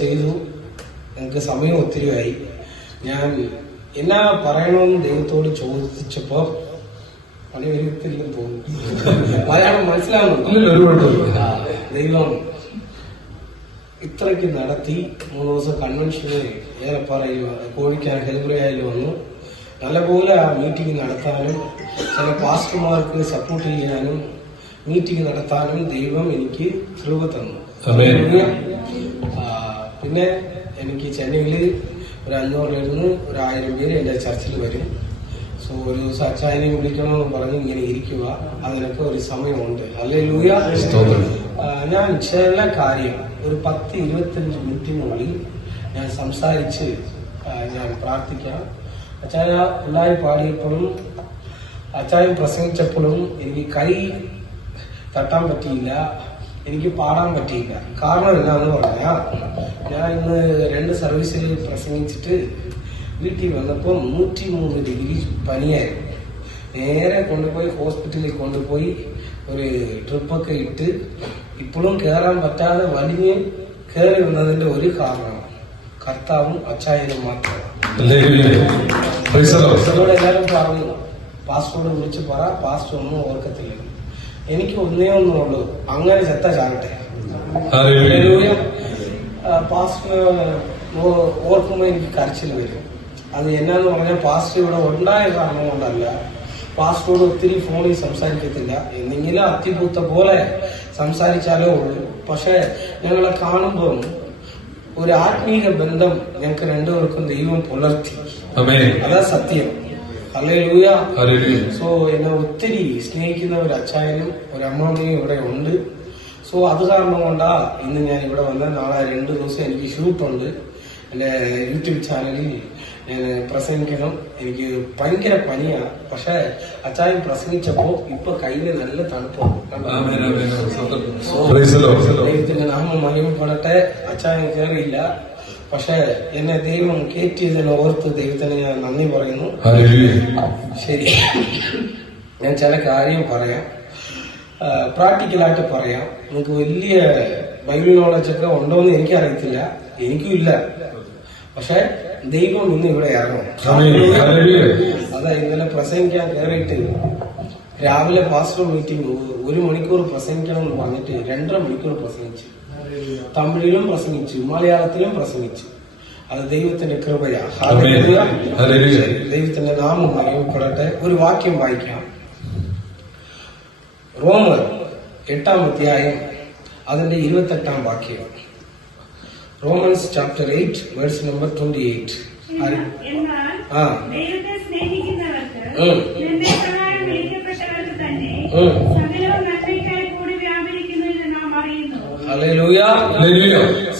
ചെയ്തു. എനിക്ക് സമയം ഒത്തിരിയായി. ഞാൻ എന്നാ പറയണമെന്ന് ദൈവത്തോട് ചോദിച്ചപ്പോ പണി വരത്തില്ലെന്ന് തോന്നുന്നു. മലയാളം മനസ്സിലാവുന്നു. ദൈവം ഇത്രയ്ക്ക് നടത്തി 3 ദിവസം കൺവെൻഷന് ഏറെപ്പറയിൽ കോഴിക്കാട് ഹെൽബ്രയായിൽ വന്നു. നല്ലപോലെ ആ മീറ്റിംഗ് നടത്താനും ചില പാസ്റ്റർമാർക്ക് സപ്പോർട്ട് ചെയ്യാനും മീറ്റിംഗ് നടത്താനും ദൈവം എനിക്ക് കൃപ തന്നു. പിന്നെ എനിക്ക് ചെന്നൈയിൽ ഒരു 500 ഒരു 1000 പേര് എന്റെ ചർച്ചിൽ വരും. സോ ഒരു ദിവസം അച്ചായനെ വിളിക്കണമെന്ന് പറഞ്ഞ് ഇങ്ങനെ ഇരിക്കുക. അതിനൊക്കെ ഒരു സമയമുണ്ട്. ഹല്ലേലൂയ. ഞാൻ ചില കാര്യം ഒരു 10-25 മിനിറ്റിനുള്ളിൽ ഞാൻ സംസാരിച്ച് ഞാൻ പ്രാർത്ഥിക്കാം. അച്ചായ ഉണ്ടായി പാടിയപ്പോഴും അച്ചായൻ പ്രസംഗിച്ചപ്പോഴും എനിക്ക് കൈ തട്ടാൻ പറ്റിയില്ല, എനിക്ക് പാടാൻ പറ്റിയില്ല. കാരണം എന്താന്ന് പറഞ്ഞാൽ ഞാൻ ഇന്ന് 2 സർവീസിൽ പ്രസംഗിച്ചിട്ട് വീട്ടിൽ വന്നപ്പോൾ 103 ഡിഗ്രി പനിയായിരുന്നു. നേരെ കൊണ്ടുപോയി ഹോസ്പിറ്റലിൽ കൊണ്ടുപോയി ഒരു ട്രിപ്പൊക്കെ ഇട്ട് ഇപ്പോഴും കയറാൻ പറ്റാതെ വലിഞ്ഞ് കയറി വന്നതിന്റെ ഒരു കാരണം കർത്താവും അച്ചായനും മാത്രമാണ്. എല്ലാവരും പറഞ്ഞു, പാസ്റ്ററോട് വിളിച്ച് പറ, പാസ്റ്റർ ഒന്നും ഓർക്കത്തില്ല. എനിക്ക് ഒന്നേ ഒന്നുള്ളൂ, അങ്ങനെ ചെത്ത ചാകട്ടെ. പാസ്റ്റർ ഓർക്കുമ്പോൾ എനിക്ക് കരച്ചിൽ വരും. അത് എന്നാന്ന് പറഞ്ഞാൽ പാസ്റ്റർ ഇവിടെ ഉണ്ടായ കാരണം കൊണ്ടല്ല. പാസ്റ്ററോട് ഒത്തിരി ഫോണിൽ സംസാരിക്കത്തില്ല, എന്തെങ്കിലും അത്തിപൂത്ത പോലെ സംസാരിച്ചാലേ ഉള്ളൂ. പക്ഷെ ഞങ്ങളെ കാണുമ്പോൾ ഒരു ആത്മീക ബന്ധം ഞങ്ങൾക്ക് 2 പേർക്കും ദൈവം പുലർത്തി. അതാ സത്യം. ഹല്ലേലൂയ. സോ എന്നെ ഒത്തിരി സ്നേഹിക്കുന്ന ഒരു അച്ചായനും ഒരു അമ്മാമ്മയും ഇവിടെ ഉണ്ട്. സോ അത് കാരണം കൊണ്ടാ ഇന്ന് ഞാൻ ഇവിടെ വന്ന. നാളെ 2 ദിവസം എനിക്ക് ഷൂട്ടുണ്ട്. എന്റെ യൂട്യൂബ് ചാനലിൽ ഞാൻ പ്രസംഗിക്കണം. എനിക്ക് ഭയങ്കര പനിയാ. പക്ഷെ അച്ചായൻ പ്രസംഗിച്ചപ്പോ ഇപ്പൊ കയ്യില് നല്ല തണുപ്പാണ്. ദൈവത്തിന്റെ നാമം മഹിമപ്പെടട്ടെ. അച്ചായൻ കയറിയില്ല, പക്ഷെ എന്നെ ദൈവം കയറ്റിയതിനെ ഓർത്ത് ദൈവത്തിന് ഞാൻ നന്ദി പറയുന്നു. ശരി, ഞാൻ ചില കാര്യം പറയാം, പ്രാക്ടിക്കലായിട്ട് പറയാം. നിങ്ങൾക്ക് വലിയ ബൈബിൾ നോളജ് ഒക്കെ ഉണ്ടോന്ന് എനിക്കറിയത്തില്ല, എനിക്കും ഇല്ല. പക്ഷെ ദൈവം ഇന്ന് ഇവിടെ ഇറങ്ങും. അതാ ഇന്നലെ പ്രസംഗിക്കാൻ കയറിയിട്ട് രാവിലെ പാസ്റ്റർ മീറ്റിംഗ് 1 മണിക്കൂർ പ്രസംഗിക്കണം എന്ന് പറഞ്ഞിട്ട് 2.5 മണിക്കൂർ പ്രസംഗിച്ചു. തമിഴിലും പ്രസംഗിച്ചു, മലയാളത്തിലും പ്രസംഗിച്ചു. അത് ദൈവത്തിന്റെ കൃപയാ. ദൈവത്തിന്റെ നാമം മഹിമപ്പെടട്ടെ. ഒരു വാക്യം വായിക്കാം. റോമർ 8-ാം അധ്യായം അതിന്റെ 28-ാം വാക്യം. Romans chapter 8 verse number 28.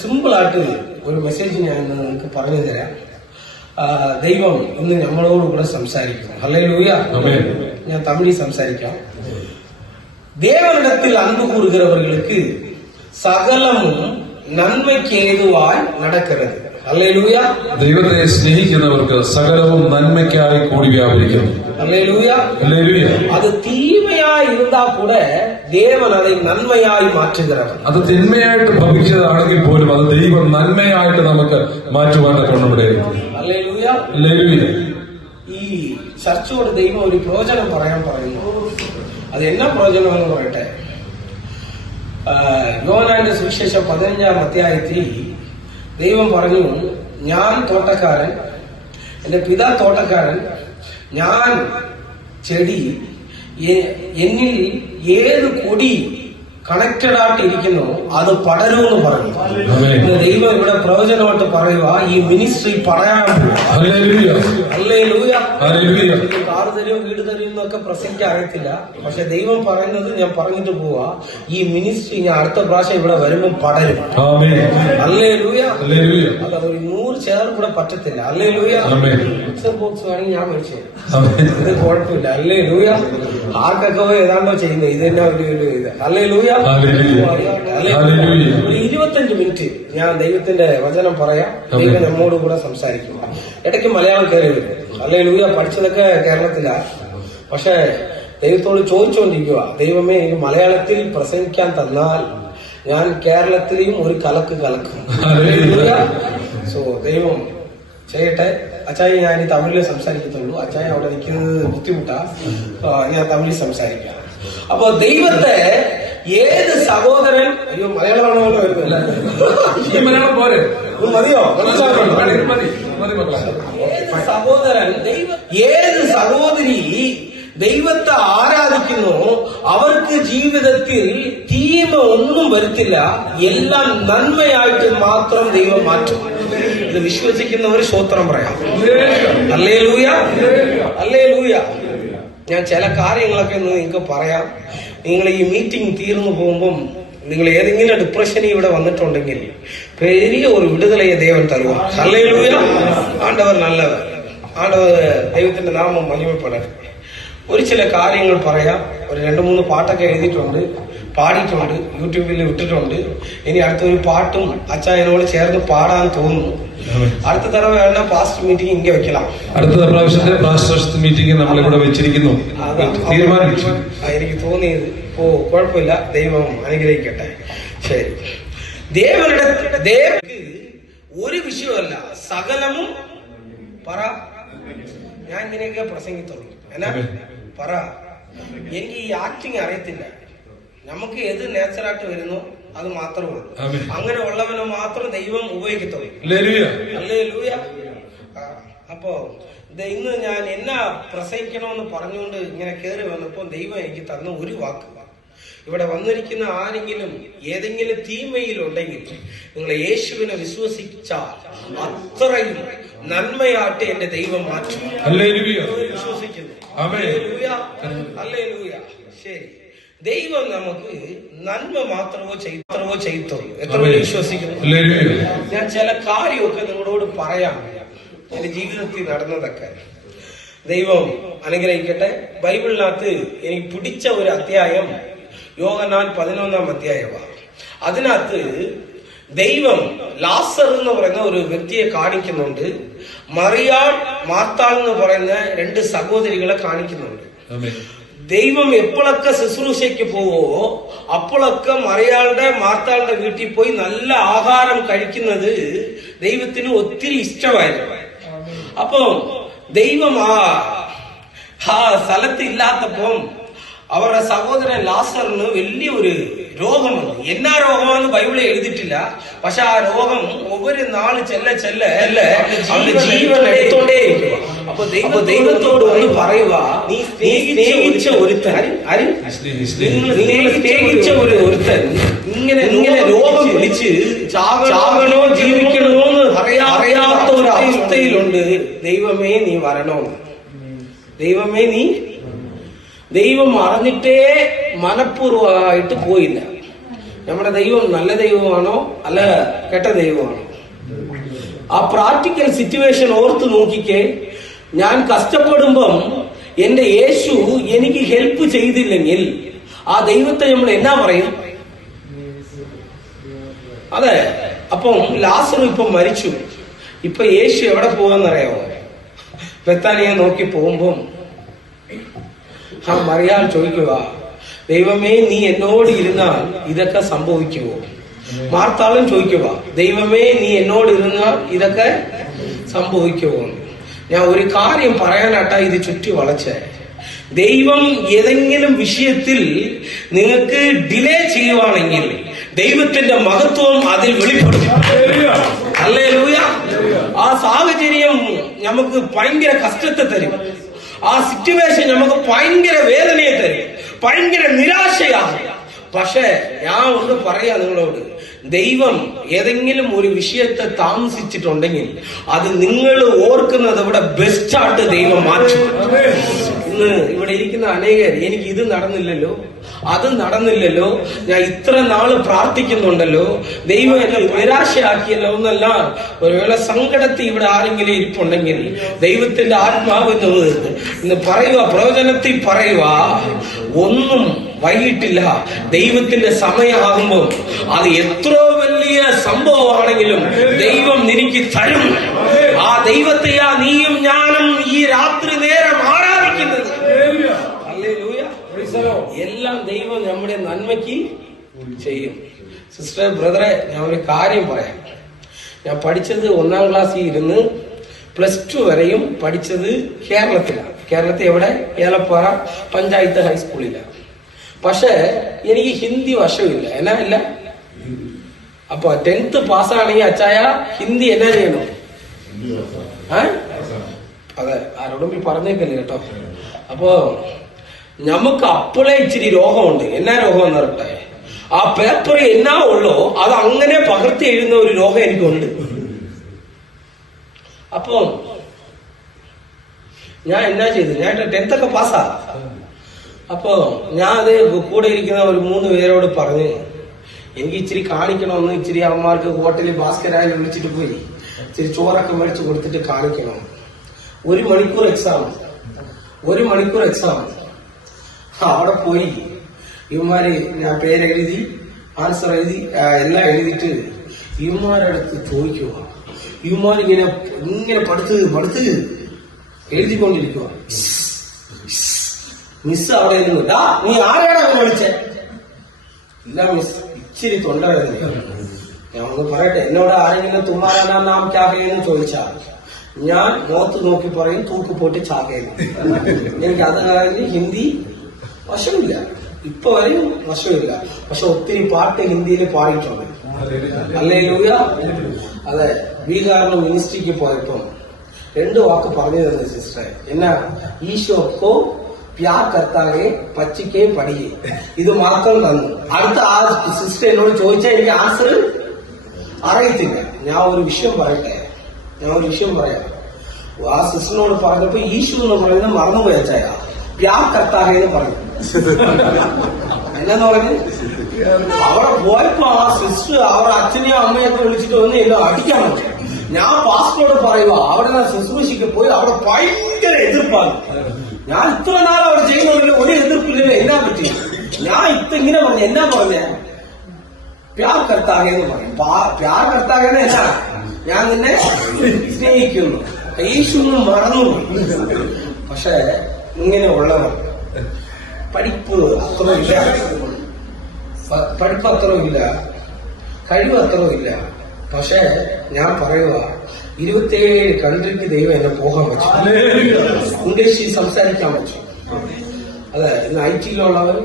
Simple ആയിട്ട് ഒരു മെസ്സേജ് ഞാൻ നിങ്ങൾക്ക് പറഞ്ഞു തരാം. ദൈവം ഇന്ന് നമ്മളോടുകൂടെ സംസാരിക്കുന്നു. ഹല്ലേലൂയ. ഞാൻ തമിഴിൽ സംസാരിക്കാം. தேவனிடத்தில் அன்பு கூறுகிறவர்களுக்கு சகலமும் நன்மைக்கு ஏதுவாய் நடக்கிறது. ഹല്ലേലൂയ. ദൈവത്തെ സ്നേഹിക്കുന്നവർക്ക് സകലവും നന്മയ്ക്കായി കൂടി വ്യാപരിക്കുന്നു. ഹല്ലേലൂയ. ഹല്ലേലൂയ. അത് തീമയായി ഇരുന്നാൽ കൂടെ ദേവൻ அதை നന്മയായി മാറ്റുகிறவர். അത് തിന്മയായിട്ട് ഭവിച്ചതാണെങ്കിൽ പോലും അത് ദൈവം നന്മയായിട്ട് നമുക്ക് മാറ്റുവാനൊക്കെ നമ്മുടെ. ഹല്ലേലൂയ. ഹല്ലേലൂയ. ഈ ചർച്ചയോട് ദൈവം ഒരു പ്രവചനം പറയാൻ പറയുന്നു. അത് എന്നാ പ്രവചനം എന്ന് പറയട്ടെ. യോഹന്നാന്റെ സുവിശേഷം 15-ാം അധ്യായത്തിൽ ദൈവം പറഞ്ഞു, ഞാൻ തോട്ടക്കാരൻ, എന്റെ പിതാ തോട്ടക്കാരൻ, ഞാൻ ചെടി, എന്നിൽ ഏത് കൊടി കണക്റ്റഡ് ആയിട്ട് ഇരിക്കുന്നു അത് പടരുമെന്ന് പറഞ്ഞു. ദൈവം ഇവിടെ പ്രവചനമായിട്ട് പറയുക, ഈ മിനിസ്ട്രി പടരാൻ പോകും. കാറ് തരും, വീട് തരും എന്നൊക്കെ പ്രസംഗിക്കാൻ അറിയത്തില്ല. പക്ഷെ ദൈവം പറയുന്നത് ഞാൻ പറഞ്ഞിട്ട് പോവാ, ഈ മിനിസ്ട്രി ഞാൻ അടുത്ത പ്രാവശ്യം ഇവിടെ വരുമ്പോൾ പടരും. ഹല്ലേലൂയ. അത് ഒരു 100 ചെയർ കൂടെ പറ്റത്തില്ല. ഹല്ലേലൂയ. മിക്സർ ബോക്സ് വേണമെങ്കിൽ ഞാൻ മേടിച്ചു, ഇത് കുഴപ്പമില്ല. ഹല്ലേലൂയ. ആർക്കൊക്കെ ഏതാണ്ടോ ചെയ്യുന്നത് ഇത് തന്നെ ഒരു ഇത്. ഹല്ലേലൂയ. 25 മിനിറ്റ് ഞാൻ ദൈവത്തിന്റെ വചനം പറയാം. ദൈവം നമ്മോട് കൂടെ സംസാരിക്കും. ഇടയ്ക്ക് മലയാളം കയറി വരും. ഹല്ലേലൂയ. പഠിച്ചതൊക്കെ കേരളത്തിലാ. പക്ഷെ ദൈവത്തോട് ചോദിച്ചുകൊണ്ടിരിക്കുക, ദൈവമേ എനിക്ക് മലയാളത്തിൽ പ്രസംഗിക്കാൻ തന്നാൽ ഞാൻ കേരളത്തിലെയും ഒരു കലക്കും. സോ ദൈവം ചെയ്യട്ടെ. അച്ചായി ഞാൻ ഈ തമിഴിൽ സംസാരിക്കത്തുള്ളൂ. അച്ചായി അവിടെ നിൽക്കുന്നത് ബുദ്ധിമുട്ടാ. ഞാൻ തമിഴിൽ സംസാരിക്കാം. അപ്പൊ ദൈവത്തെ ഏത് സഹോദരൻ, അയ്യോ മലയാളമാണോ വരുന്നില്ല, മലയാളം പോരെ, മതിയോ? ഏത് സഹോദരൻ ഏത് സഹോദരി ദൈവത്തെ ആരാധിക്കുന്നു അവർക്ക് ജീവിതത്തിൽ തീമ ഒന്നും വരുത്തില്ല, എല്ലാം നന്മയായിട്ട് മാത്രം ദൈവം മാറ്റും. ഇത് വിശ്വസിക്കുന്നവർ സ്തോത്രം പറയാം. Hallelujah, hallelujah. ഞാൻ ചില കാര്യങ്ങളൊക്കെ ഒന്ന് നിങ്ങൾക്ക് പറയാം. നിങ്ങൾ ഈ മീറ്റിംഗ് തീർന്നു പോകുമ്പം നിങ്ങൾ ഏതെങ്കിലും ഡിപ്രഷനിൽ ഇവിടെ വന്നിട്ടുണ്ടെങ്കിൽ പെരിയ ഒരു വിടുതലയെ ദൈവം തരുക. ഹല്ലേലൂയ. ആണ്ടവർ നല്ലവർ. ആണ്ടവർ ദൈവത്തിന്റെ നാമം മഹിമപ്പെടട്ടെ. ഒരു ചില കാര്യങ്ങൾ പറയാം. ഒരു 2-3 പാട്ടൊക്കെ എഴുതിയിട്ടുണ്ട്, പാടിയിട്ടുണ്ട്, യൂട്യൂബിൽ വിട്ടിട്ടുണ്ട്. ഇനി അടുത്തൊരു പാട്ടും അച്ചായനോട് ചേർന്ന് പാടാൻ തോന്നുന്നു. അടുത്ത തവണ വേണ്ട പാസ്റ്റ് മീറ്റിംഗ് ഇങ്ങനെ വെക്കണം. അടുത്ത പ്രാവശ്യത്തെ പാസ്റ്റേഴ്സ് മീറ്റിംഗ് നമ്മളിവിടെ വെച്ചിരിക്കുന്നു, തീരുമാനിച്ചു. എനിക്ക് തോന്നിയത് കുഴപ്പമില്ല. ദൈവം അനുഗ്രഹിക്കട്ടെ. ശരി. ദേവനുക്ക് ഒരു വിഷയമല്ല, സകലമും പറ. ഞാൻ ഇങ്ങനെയൊക്കെ പ്രസംഗിത്തുള്ളൂ. എന്നാ പറ. എനിക്ക് ഈ ആക്ടിങ് അറിയത്തില്ല. നമുക്ക് ഏത് നേച്ചറായിട്ട് വരുന്നു അത് മാത്രമേ ഉള്ളൂ. അങ്ങനെ ഉള്ളവനെ മാത്രം ദൈവം ഉപയോഗിക്കത്തുള്ളൂ. ഹല്ലേലൂയ. അപ്പോ ഇന്ന് ഞാൻ എന്നാ പ്രസംഗിക്കണമെന്ന് പറഞ്ഞുകൊണ്ട് ഇങ്ങനെ കയറി വന്നപ്പോ ദൈവം എനിക്ക് തന്ന ഒരു വാക്ക്, ഇവിടെ വന്നിരിക്കുന്ന ആരെങ്കിലും ഏതെങ്കിലും തീമയിലുണ്ടെങ്കിൽ നിങ്ങൾ യേശുവിനെ വിശ്വസിച്ചാൽ അത്രയും നന്മയായിട്ട് എന്റെ ദൈവം മാറ്റും. വിശ്വസിക്കുന്നു. ഹല്ലേലൂയ. ശരി. ദൈവം നമുക്ക് നന്മ മാത്രമോ ചെയ്യത്തുള്ളൂ. എത്ര വിശ്വസിക്കുന്നു? ഞാൻ ചില കാര്യമൊക്കെ നിങ്ങളോട് പറയാം, എന്റെ ജീവിതത്തിൽ നടന്നതൊക്കെ. ദൈവം അനുഗ്രഹിക്കട്ടെ. ബൈബിളിനകത്ത് എനിക്ക് പിടിച്ച ഒരു അധ്യായം യോഹന്നാൻ 11-ാം അധ്യായമാണ്. അതിനകത്ത് ദൈവം ലാസർ എന്ന് പറയുന്ന ഒരു വ്യക്തിയെ കാണിക്കുന്നുണ്ട്. മറിയാൾ, മാർത്താൾ എന്ന് പറയുന്ന 2 സഹോദരികളെ കാണിക്കുന്നുണ്ട്. ദൈവം എപ്പോഴൊക്കെ ശുശ്രൂഷയ്ക്ക് പോവോ അപ്പോഴൊക്കെ മറിയാളുടെ മാർത്താളുടെ വീട്ടിൽ പോയി നല്ല ആഹാരം കഴിക്കുന്നത് ദൈവത്തിന് ഒത്തിരി ഇഷ്ടമായിരുന്നു. അപ്പൊ ദൈവം ആ സ്ഥലത്ത് ഇല്ലാത്തപ്പം അവരുടെ സഹോദരൻ ലാസറിന് വലിയൊരു രോഗം വന്നു. എന്നാ രോഗമാണെന്ന് ബൈബിളിൽ എഴുതിയിട്ടില്ല. പക്ഷെ ആ രോഗം ഒവ്വൊരു നാള് ചെല്ല അവന്റെ ജീവൻ എടുത്തോണ്ടേ ഇരിക്കുക. അപ്പൊ ദൈവത്തോട് ഒന്ന് പറയുക, നീ സ്നേഹിച്ച ഒരുത്തൻ ഇങ്ങനെ രോഗം വിളിച്ച് ചാകണോ ജീവിക്കണമോ എന്ന് അറിയാത്ത ഒരു അവസ്ഥയിലുണ്ട്. ദൈവമേ നീ വരണോ. ദൈവം അറിഞ്ഞിട്ടേ മനഃപൂർവമായിട്ട് പോയില്ല. നമ്മുടെ ദൈവം നല്ല ദൈവമാണോ അല്ല കെട്ട ദൈവമാണോ? ആ പ്രാക്ടിക്കൽ സിറ്റുവേഷൻ ഓർത്ത് നോക്കിക്കേ. ഞാൻ കഷ്ടപ്പെടുമ്പം എന്റെ യേശു എനിക്ക് ഹെൽപ്പ് ചെയ്തില്ലെങ്കിൽ ആ ദൈവത്തെ നമ്മൾ എന്നാ പറയും? അതെ. അപ്പം ലാസർ ഇപ്പൊ മരിച്ചു. ഇപ്പൊ യേശു എവിടെ പോകാന്നറിയാമോ? ബെത്താനിയെ നോക്കി പോകുമ്പം മറിയാൾ ചോദിക്കുക, ദൈവമേ നീ എന്നോട് ഇരുന്നാൽ ഇതൊക്കെ സംഭവിക്കുമോ? മാർത്താളും ചോദിക്കുക, ദൈവമേ നീ എന്നോട് ഇരുന്നാൽ ഇതൊക്കെ സംഭവിക്കുമോ? ഞാൻ ഒരു കാര്യം പറയാനാട്ടാ ഇത് ചുറ്റി വളച്ചേ. ദൈവം ഏതെങ്കിലും വിഷയത്തിൽ നിങ്ങൾക്ക് ഡിലേ ചെയ്യുവാണെങ്കിൽ ദൈവത്തിന്റെ മഹത്വം അതിൽ വെളിപ്പെടും. ഹല്ലേലൂയ. ആ സാഹചര്യം നമുക്ക് ഭയങ്കര കഷ്ടത്തെ തരും. ആ സിറ്റുവേഷൻ നമുക്ക് ഭയങ്കര വേദനയെ തരും, ഭയങ്കര നിരാശയാകും. പക്ഷെ ഞാൻ ഒന്ന് പറയാ നിങ്ങളോട്, ദൈവം ഏതെങ്കിലും ഒരു വിഷയത്തെ താമസിച്ചിട്ടുണ്ടെങ്കിൽ അത് നിങ്ങൾ ഓർക്കുന്നത് ഇവിടെ ബെസ്റ്റായിട്ട് ദൈവം മാറ്റും. ഇന്ന് ഇവിടെ ഇരിക്കുന്ന അനേകർ എനിക്ക് ഇത് നടന്നില്ലല്ലോ, അത് നടന്നില്ലല്ലോ, ഞാൻ ഇത്ര നാള് പ്രാർത്ഥിക്കുന്നുണ്ടല്ലോ, ദൈവം എന്നെ നിരാശയാക്കിയല്ലോ എന്നല്ല ഒരുവേള സങ്കടത്തിൽ ഇവിടെ ആരെങ്കിലും ഇരിപ്പുണ്ടെങ്കിൽ ദൈവത്തിന്റെ ആത്മാവ് ഇന്ന് പറയുക, പ്രവചനത്തിൽ പറയുക, ഒന്നും വൈകിട്ടില്ല. ദൈവത്തിന്റെ സമയമാകുമ്പോൾ അത് എത്രയോ വലിയ സംഭവമാണെങ്കിലും ദൈവം നിനക്ക് തരും. ആ ദൈവത്തെയാ നീയും ഞാനും ഈ രാത്രി നേരം ആരാധിക്കുന്നത്. ഹല്ലേലൂയ. എല്ലാം ദൈവം നമ്മുടെ നന്മയ്ക്ക് ചെയ്യും. സിസ്റ്റർ, ബ്രദറെ, ഞാൻ ഒരു കാര്യം പറയാം. ഞാൻ പഠിച്ചത് 1ാം ക്ലാസ്സിൽ ഇരുന്ന് +2 വരെയും പഠിച്ചത് കേരളത്തിലാണ്. കേരളത്തിൽ എവിടെ? ഏലപ്പാറ പഞ്ചായത്ത് ഹൈസ്കൂളിലാണ്. പക്ഷെ എനിക്ക് ഹിന്ദി വശമില്ല. എന്നാ ഇല്ല? അപ്പൊ 10th പാസ്സാണെങ്കിൽ അച്ചായ ഹിന്ദി എന്നാ ചെയ്യണം? അതെ, ആരോടും പറഞ്ഞേക്കല്ലേ കേട്ടോ. അപ്പൊ നമുക്ക് അപ്പോഴേ ഇച്ചിരി രോഗമുണ്ട്. എന്നാ രോഗം എന്ന് പറയട്ടെ, ആ പേപ്പർ എന്നാ ഉള്ളോ അത് അങ്ങനെ പകർത്തി എഴുതുന്ന ഒരു രോഗം എനിക്കുണ്ട്. അപ്പൊ ഞാൻ എന്നാ ചെയ്തു, ഞാൻ 10th ഒക്കെ പാസ്സാ. അപ്പൊ ഞാൻ അത് കൂടെ ഇരിക്കുന്ന ഒരു 3 പേരോട് പറഞ്ഞ് എനിക്ക് ഇച്ചിരി കാണിക്കണമെന്ന്. ഇച്ചിരി അമ്മമാർക്ക് ഹോട്ടലിൽ ഭാസ്കരായി വിളിച്ചിട്ട് പോയി ഇച്ചിരി ചോറൊക്കെ മേടിച്ച് കൊടുത്തിട്ട് കാണിക്കണം. 1 മണിക്കൂർ എക്സാം. അവിടെ പോയി ഇവന്മാര് ഞാൻ പേരെഴുതി ആൻസർ എഴുതി എല്ലാം എഴുതിയിട്ട് ഇവന്മാരടുത്ത് ചോദിക്കുക. ഇവന്മാരിങ്ങനെ പടുത്ത് എഴുതിക്കൊണ്ടിരിക്കുക. മിസ് അവിടെ ഇരുന്നു, നീ ആരെയാണ് വിളിച്ചേ? ഇല്ല മിസ്, ഇച്ചിരി തൊണ്ടവേദന. ഞാൻ ഒന്ന് പറയട്ടെ, എന്നോട് ആരെങ്കിലും തുമ്മാറാ നാം ചാകയെന്ന് ചോദിച്ചാൽ ഞാൻ മുഖത്ത് നോക്കി പറയും തൂക്ക് പോയിട്ട് ചാകയെന്ന്. എനിക്ക് അത് കഴിഞ്ഞ് ഹിന്ദി വശമില്ല, ഇപ്പൊ വരെയും വശമില്ല. പക്ഷെ ഒത്തിരി പാട്ട് ഹിന്ദിയിൽ പാടിയിട്ടുണ്ട്. ഹല്ലേലൂയ. അതെ, ബീഹാറിന് മിനിസ്ട്രിക്ക് പോയപ്പം 2 വാക്ക് പറഞ്ഞു തന്നെ സിസ്റ്ററെ. എന്നാ? ഈശോക്കോ പ്യാർ കർത്താകെ പച്ചിക്കേ പടിയേ. ഇത് മാത്രം തന്നു. അടുത്ത ആ സിസ്റ്റർ എന്നോട് ചോദിച്ചാൽ എനിക്ക് ആൻസർ അറിയത്തില്ല. ഞാൻ ഒരു വിഷയം പറയാം. ആ സിസ്റ്ററിനോട് പറഞ്ഞപ്പോ ഈശോ എന്ന് പറയുന്നത് മറന്നുപോയ അച്ചായ പ്യാർ കർത്താകെ എന്ന് പറഞ്ഞു. എന്നാന്ന് പറഞ്ഞ് അവിടെ പോയപ്പോ ആ സിസ്റ്റർ അവരുടെ അച്ഛനെയോ അമ്മയൊക്കെ വിളിച്ചിട്ട് വന്ന് എല്ലാം അടിക്കാൻ പറ്റും. ഞാൻ പാസ്റ്ററോട് പറയുക, അവിടെ ഞാൻ ശുശ്രൂഷയ്ക്ക് പോയി അവിടെ ഭയങ്കര എതിർപ്പാണ്. ഞാൻ ഇത്ര നാൾ അവിടെ ചെയ്യുന്നതിൽ ഒരു എതിർപ്പില്ല. എന്നാ പറ്റി? ഞാൻ ഇങ്ങനെ പറഞ്ഞു. എന്നാ പറഞ്ഞ? പ്യാർ കർത്താകെ എന്ന് പറയും. പ്യാർ കർത്താകെ എന്നാ? ഞാൻ നിന്നെ സ്നേഹിക്കുന്നു. യേശുവിന് മറന്നുപോയി. പക്ഷെ ഇങ്ങനെ ഉള്ളവർ പഠിപ്പ് അത്രയില്ല, കഴിവ് അത്രയില്ല. പക്ഷെ ഞാൻ പറയുക, 27 കൺട്രിക്ക് ദൈവം എന്നെ പോകാൻ പറ്റും. ഇംഗ്ലീഷിൽ സംസാരിക്കാൻ പറ്റും. അതെ, ഇന്ന് IT-യിലുള്ളവർ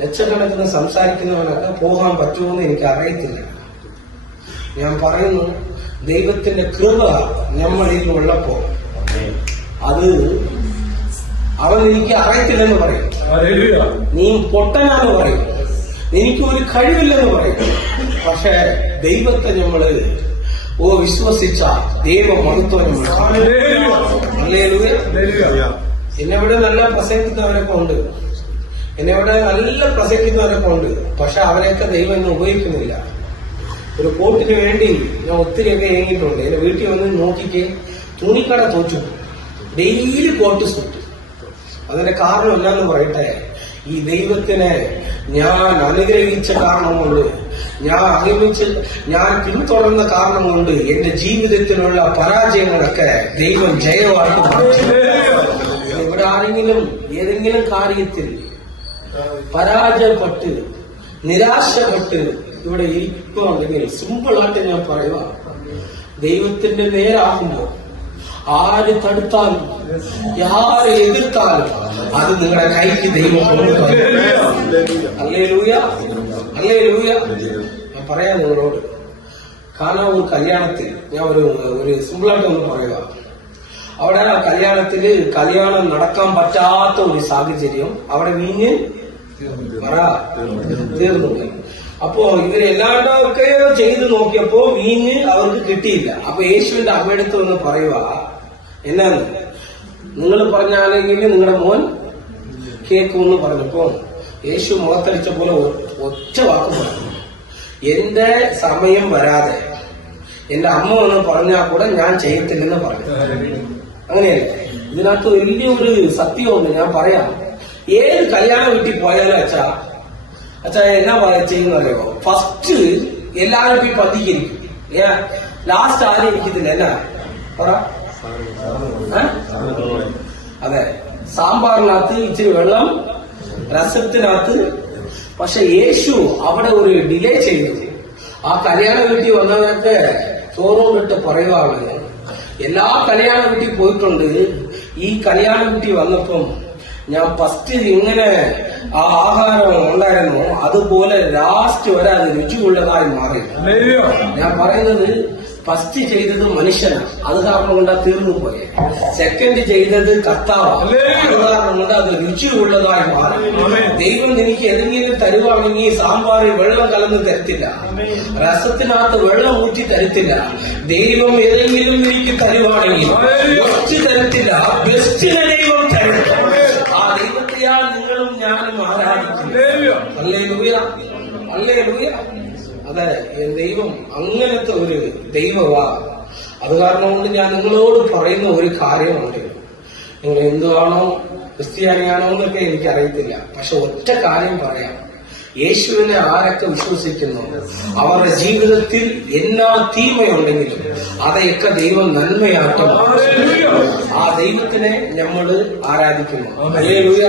ലക്ഷക്കണക്കിന് സംസാരിക്കുന്നവനൊക്കെ പോകാൻ പറ്റുമെന്ന് എനിക്ക് അറിയത്തില്ല. ഞാൻ പറയുന്നു, ദൈവത്തിന്റെ കൃപ നമ്മളിൽ ഉള്ളപ്പോ അത് അവൻ എനിക്ക് അറിയത്തില്ലെന്ന് പറയും, നീ പൊട്ടനാന്ന് പറയും, എനിക്ക് ഒരു കഴിവില്ലെന്ന് പറയും. പക്ഷെ ദൈവത്തെ നമ്മള് വിശ്വസിച്ച ദൈവമഹത്വം നമ്മൾ. എന്നെവിടെ നല്ല പ്രസംഗിക്കുന്നവരൊക്കെ ഉണ്ട്. പക്ഷെ അവരെയൊക്കെ ദൈവം ഇന്ന് ഉപയോഗിക്കുന്നില്ല. ഒരു കോട്ടിന് വേണ്ടി ഞാൻ ഒത്തിരിയൊക്കെ ഏങ്ങിയിട്ടുണ്ട്. എന്റെ വീട്ടിൽ വന്ന് നോക്കിക്ക്, തുണിക്കട തോച്ചു, ഡെയിലി കോട്ട് സുറ്റ്. അതിന്റെ കാരണം എന്താന്ന് പറയട്ടെ, ഈ ദൈവത്തിനെ ഞാൻ അനുഗ്രഹിച്ച കാരണം കൊണ്ട്, ഞാൻ പിന്തുടർന്ന കാരണം കൊണ്ട് എന്റെ ജീവിതത്തിലുള്ള പരാജയങ്ങളൊക്കെ ദൈവം ജയമാക്കി മാറ്റി. ഇവിടെ ആരെങ്കിലും ഏതെങ്കിലും കാര്യത്തിൽ പരാജയപ്പെട്ട് നിരാശപ്പെട്ട് ഇവിടെ ഇരിക്കുന്നുണ്ടെങ്കിൽ സിമ്പിളായിട്ട് ഞാൻ പറയുക, ദൈവത്തിന്റെ നേരാകുമ്പോ ആര് തടുത്താലും ആര് എതിർത്താലും അത് നിങ്ങളുടെ കൈക്ക് ദൈവം കൊണ്ടുവരും. ഹല്ലേലൂയ. ഞാൻ പറയാം നിങ്ങളോട്, കാനാവൂർ കല്യാണത്തിൽ ഞാൻ ഒരു സിമ്പിളായിട്ട് ഒന്ന് പറയുക. അവിടെ ആ കല്യാണം നടക്കാൻ പറ്റാത്ത ഒരു സാഹചര്യം, അവിടെ വീഞ്ഞ് തീർന്നു പോയി. അപ്പോ ഇവരെല്ലാണ്ടൊക്കെ ചെയ്ത് നോക്കിയപ്പോ വീഞ്ഞ് അവർക്ക് കിട്ടിയില്ല. അപ്പൊ യേശുവിന്റെ അമ്മയടുത്ത് വന്ന് പറയുക, എന്നാന്ന് നിങ്ങൾ പറഞ്ഞാലെങ്കിൽ നിങ്ങളുടെ മോൻ കേൾക്കുമെന്ന് പറഞ്ഞപ്പോ യേശു മുഖത്തടിച്ച പോലെ ഒറ്റ വാക്ക് പറഞ്ഞു, എന്റെ സമയം വരാതെ എന്റെ അമ്മ എന്ന് പറഞ്ഞാൽ കൂടെ ഞാൻ ചെയ്യത്തില്ലെന്ന് പറഞ്ഞു. അങ്ങനെയല്ലേ? ഇതിനകത്ത് വലിയൊരു സത്യമുണ്ട്. ഞാൻ പറയാം, ഏത് കല്യാണ വീട്ടിൽ പോയാലും അച്ഛാ എന്നാ ചെയ്യുന്നറിയോ? ഫസ്റ്റ് എല്ലാവരും പോയി പതിയിരിക്കും. ലാസ്റ്റ് ആരും ഇരിക്കത്തില്ല. എന്നാ പറ? അതെ, സാമ്പാറിനകത്ത് ഇച്ചിരി വെള്ളം, രസത്തിനകത്ത് പക്ഷെ യേശു അവിടെ ഒരു ഡിലേ ചെയ്തു. ആ കല്യാണ വീട്ടിൽ വന്നവരൊക്കെ ചോറുകൊണ്ടിട്ട് പറയുവാണ്, എല്ലാ കല്യാണ വീട്ടിൽ പോയിട്ടുണ്ട്, ഈ കല്യാണ വീട്ടിൽ വന്നപ്പം ഞാൻ ഫസ്റ്റ് ഇങ്ങനെ ആ ആഹാരം ഉണ്ടായിരുന്നു, അതുപോലെ ലാസ്റ്റ് വരെ അത് രുചിയുള്ളതായി മാറി. ഞാൻ പറയുന്നത് ഫസ്റ്റ് ചെയ്തത് മനുഷ്യനാണ്, അത് കാരണം കൊണ്ട് അത് തീർന്നു പോയെ. സെക്കൻഡ് ചെയ്തത് കർത്താവാണ്, അത് കാരണം കൊണ്ട് അത് രുചിയുള്ളതായി മാറി. ദൈവം എനിക്ക് ഏതെങ്കിലും തരുവാണെങ്കിൽ സാമ്പാറിൽ വെള്ളം കലർന്ന് തരത്തില്ല, രസത്തിനകത്ത് വെള്ളം ഊറ്റി തരത്തില്ല. ദൈവം ഏതെങ്കിലും എനിക്ക് തരുവാണെങ്കിൽ ബെസ്റ്റ് തരത്തില്ല, ബെസ്റ്റിനെ ദൈവം തരും. ആ ദൈവത്തെയാ നിങ്ങളും ഞാനും ആരാധിക്കുന്നു. Hallelujah, hallelujah. അതെ, ദൈവം അങ്ങനത്തെ ഒരു ദൈവമാ. അത് കാരണം കൊണ്ട് ഞാൻ നിങ്ങളോട് പറയുന്ന ഒരു കാര്യമുണ്ട്. നിങ്ങൾ എന്തുവാണോ ക്രിസ്ത്യാനിയാണോ എന്നൊക്കെ എനിക്കറിയത്തില്ല, പക്ഷെ ഒറ്റ കാര്യം പറയാം, യേശുവിനെ ആരൊക്കെ വിശ്വസിക്കുന്നു അവരുടെ ജീവിതത്തിൽ എന്നാ തീമയുണ്ടെങ്കിലും അതെയൊക്കെ ദൈവം നന്മയാക്കും. ആ ദൈവത്തിനെ നമ്മൾ ആരാധിക്കുന്നു. ഹല്ലേലൂയ.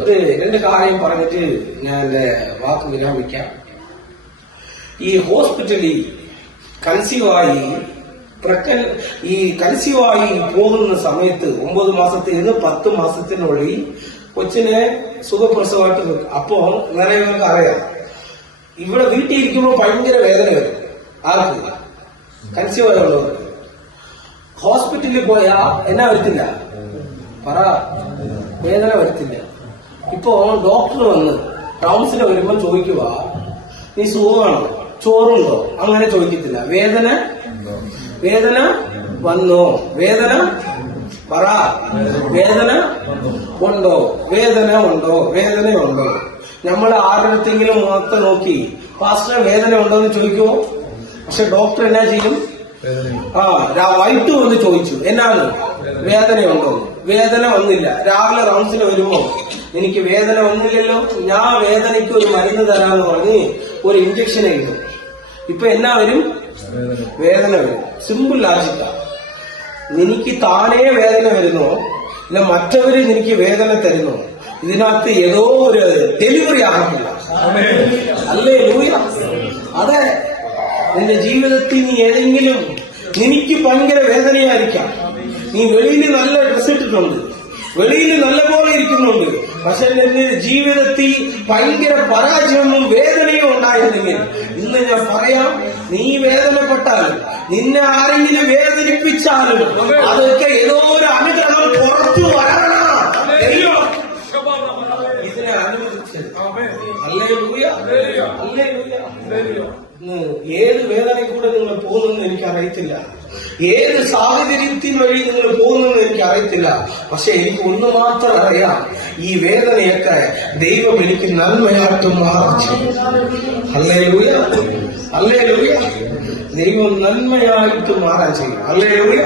ഒരു 2 കാര്യം പറഞ്ഞിട്ട് ഞാൻ എന്റെ വാക്ക് വിരാമിക്കാം. ഈ ഹോസ്പിറ്റലിൽ കൺസീവായി പോകുന്ന സമയത്ത് 9 മാസത്തിൽ നിന്ന് 10 മാസത്തിനുള്ളിൽ കൊച്ചിനെ സുഖപ്രസവമായിട്ട് വെക്കും. അപ്പോ നിറയെ പേർക്ക് അറിയാം, ഇവിടെ വീട്ടിൽ ഇരിക്കുമ്പോൾ ഭയങ്കര വേദന വരും. ആർക്ക്? കൺസീവായുള്ളവർക്ക്. ഹോസ്പിറ്റലിൽ പോയാ എന്നാ വരത്തില്ല, പറ, വേദന വരത്തില്ല. ഇപ്പോ ഡോക്ടർ വന്ന് ടൗൺസിൽ വരുമ്പോ ചോദിക്കുക, നീ സുഖമാണോ, ചോറുണ്ടോ, അങ്ങനെ ചോദിക്കത്തില്ല. വേദന വന്നോ, വേദന പറ, വേദന ഉണ്ടോ, വേദനയുണ്ടോ. നമ്മൾ ആരുടെങ്കിലും മുഖത്ത് നോക്കി പാസ്റ്റർ വേദന ഉണ്ടോ എന്ന് ചോദിക്കുമോ? പക്ഷെ ഡോക്ടർ എന്നാ ചെയ്യും? വൈകിട്ട് വന്ന് ചോദിച്ചു, എന്നാണ് വേദനയുണ്ടോ? വേദന വന്നില്ല. രാവിലെ റൗണ്ട്സിന് വരുമ്പോ എനിക്ക് വേദന വന്നില്ലല്ലോ, ഞാൻ വേദനയ്ക്ക് ഒരു മരുന്ന് തരാന്ന് പറഞ്ഞ് ഒരു ഇഞ്ചക്ഷൻ എഴുതും. ഇപ്പൊ എന്നാ വരും? വേദന വരും. സിമ്പിൾ ലാജിക്കാ. നിനക്ക് താനേ വേദന വരുന്നോ, ഇല്ല മറ്റവര് നിനക്ക് വേദന തരുന്നോ, ഇതിനകത്ത് ഏതോ ഒരു ഡെലിവറി ആകത്തില്ല. ഹല്ലേലൂയ. അതെ, നിന്റെ ജീവിതത്തിൽ നീ ഏതെങ്കിലും നിനക്ക് ഭയങ്കര വേദനയായിരിക്കാം. നീ വെളിയിൽ നല്ല ഡ്രസ് ഇട്ടിട്ടുണ്ട്, വെളിയിൽ നല്ലപോലെ ഇരിക്കുന്നുണ്ട്, പക്ഷെ നിന്റെ ജീവിതത്തിൽ ഭയങ്കര പരാജയവും വേദനയും ഉണ്ടായിരുന്നെങ്കിൽ ഇന്ന് ഞാൻ പറയാം, നീ വേദനപ്പെട്ടാലും നിന്നെ ആരെങ്കിലും വേദനിപ്പിച്ചാലും അതൊക്കെ ഏതോ ഒരു അനുഗ്രഹം പുറത്തു വരണം. ഇതിനെ അനുവദിച്ചത്. Hallelujah, hallelujah. ഏത് വേദനയിൽ കൂടെ നിങ്ങൾ പോകുന്നെന്ന് എനിക്കറിയത്തില്ല, ഏത് സാഹചര്യത്തിന് വഴി നിങ്ങൾ പോകുന്നെന്ന് എനിക്കറിയത്തില്ല. പക്ഷെ എനിക്ക് ഒന്ന് മാത്രം അറിയാം, ഈ വേദനയൊക്കെ ദൈവം എനിക്ക് നന്മയായിട്ട് മാറിച്ചു. Hallelujah, hallelujah. ദൈവം നന്മയായിട്ട് മാറാൻ ചെയ്യും. ഹല്ലേലൂയ.